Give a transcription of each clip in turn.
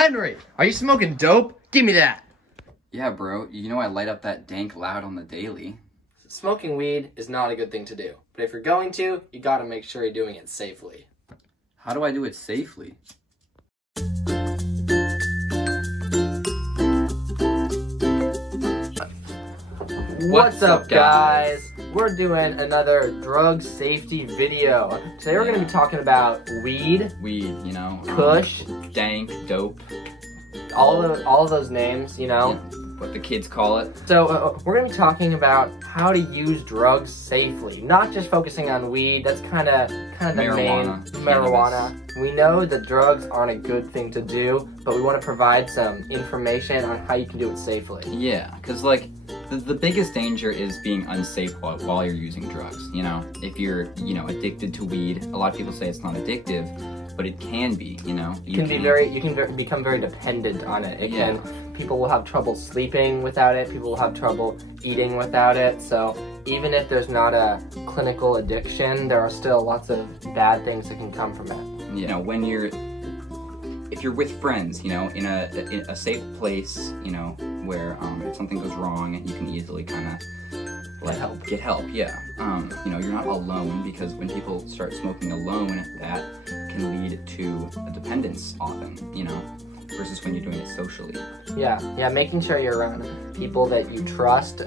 Henry, are you smoking dope? Give me that. Yeah, bro. You know I light up that dank loud on the daily. Smoking weed is not a good thing to do. But if you're going to, you gotta make sure you're doing it safely. How do I do it safely? What's up, guys? We're doing another drug safety video. Today we're going to be talking about weed, Weed, kush, dank, dope, all of those names, what the kids call it. So we're going to be talking about how to use drugs safely, not just focusing on weed. That's kind of the main marijuana. We know that drugs aren't a good thing to do, but we want to provide some information on how you can do it safely. Yeah, because the biggest danger is being unsafe while you're using drugs. If you're addicted to weed, a lot of people say it's not addictive, but it can be. You can become very dependent on it. People will have trouble sleeping without it. People will have trouble eating without it. So even if there's not a clinical addiction, there are still lots of bad things that can come from it. If you're with friends, in a safe place, where if something goes wrong, you can easily kind of get help. Yeah. You're not alone, because when people start smoking alone, that can lead to a dependence often, versus when you're doing it socially. Yeah, making sure you're around people that you trust,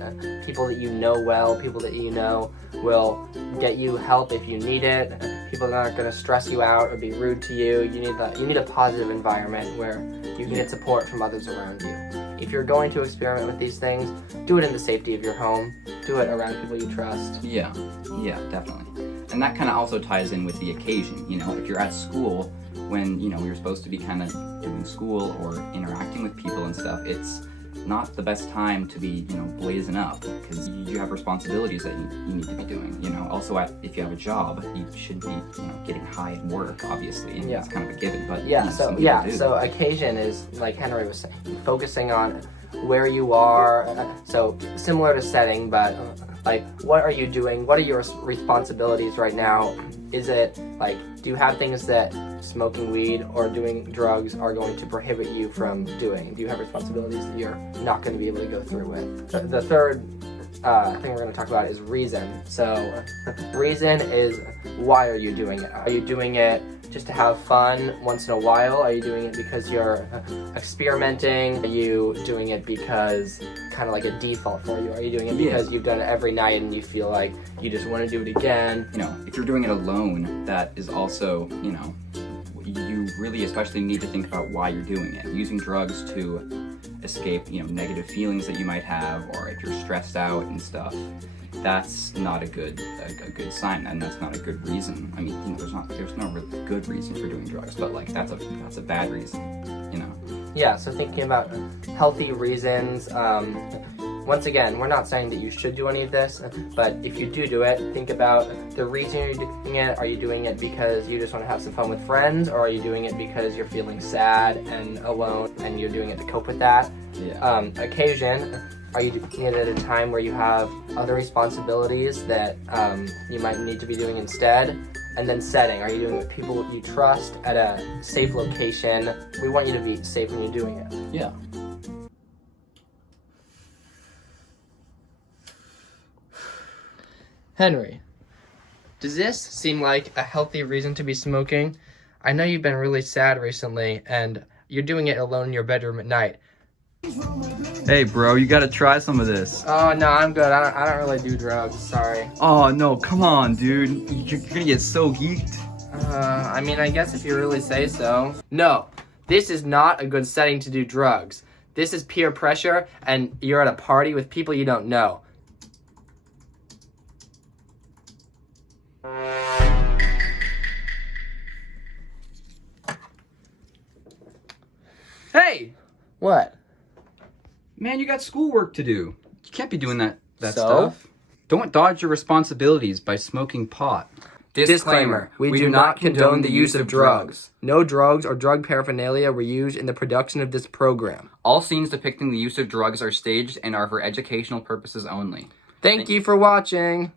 people that you know well, people that you know will get you help if you need it, people that aren't going to stress you out or be rude to you. You need a positive environment where you can get support from others around you. If you're going to experiment with these things, do it in the safety of your home. Do it around people you trust. Yeah, definitely. And that kind of also ties in with the occasion. If you're at school, when you're supposed to be kind of doing school or interacting with people and stuff, it's not the best time to be blazing up, because you have responsibilities that you need to be doing. Also, if you have a job, you should be getting high at work, obviously, and it's kind of a given. But so occasion is, like Henry was saying, focusing on where you are. So similar to setting, but what are you doing? What are your responsibilities right now? Is it do you have things that smoking weed or doing drugs are going to prohibit you from doing? Do you have responsibilities that you're not going to be able to go through with? The third thing we're going to talk about is reason. So reason is, why are you doing it? Are you doing it just to have fun once in a while? Are you doing it because you're experimenting? Are you doing it because kind of like a default for you? Are you doing it because you've done it every night and you feel like you just want to do it again? If you're doing it alone, that is also, you really especially need to think about why you're doing it. Using drugs to escape, negative feelings that you might have, or if you're stressed out and stuff, that's not a good sign, and that's not a good reason. I mean, there's no really good reason for doing drugs, but that's a bad reason, Yeah, so thinking about healthy reasons. Once again, we're not saying that you should do any of this, but if you do it, think about the reason you're doing it. Are you doing it because you just want to have some fun with friends, or are you doing it because you're feeling sad and alone and you're doing it to cope with that? Yeah. Occasion, are you doing it at a time where you have other responsibilities that you might need to be doing instead? And then setting, are you doing it with people you trust at a safe location? We want you to be safe when you're doing it. Yeah. Henry, does this seem like a healthy reason to be smoking? I know you've been really sad recently, and you're doing it alone in your bedroom at night. Hey bro, you gotta try some of this. Oh no, I'm good. I don't really do drugs, sorry. Oh no, come on dude. You're gonna get so geeked. I guess if you really say so. No, this is not a good setting to do drugs. This is peer pressure, and you're at a party with people you don't know. Hey! What? Man, you got schoolwork to do. You can't be doing that So? stuff. Don't dodge your responsibilities by smoking pot. Disclaimer, we do not condone the use of drugs. No drugs or drug paraphernalia were used in the production of this program. All scenes depicting the use of drugs are staged and are for educational purposes only. Thank you for watching.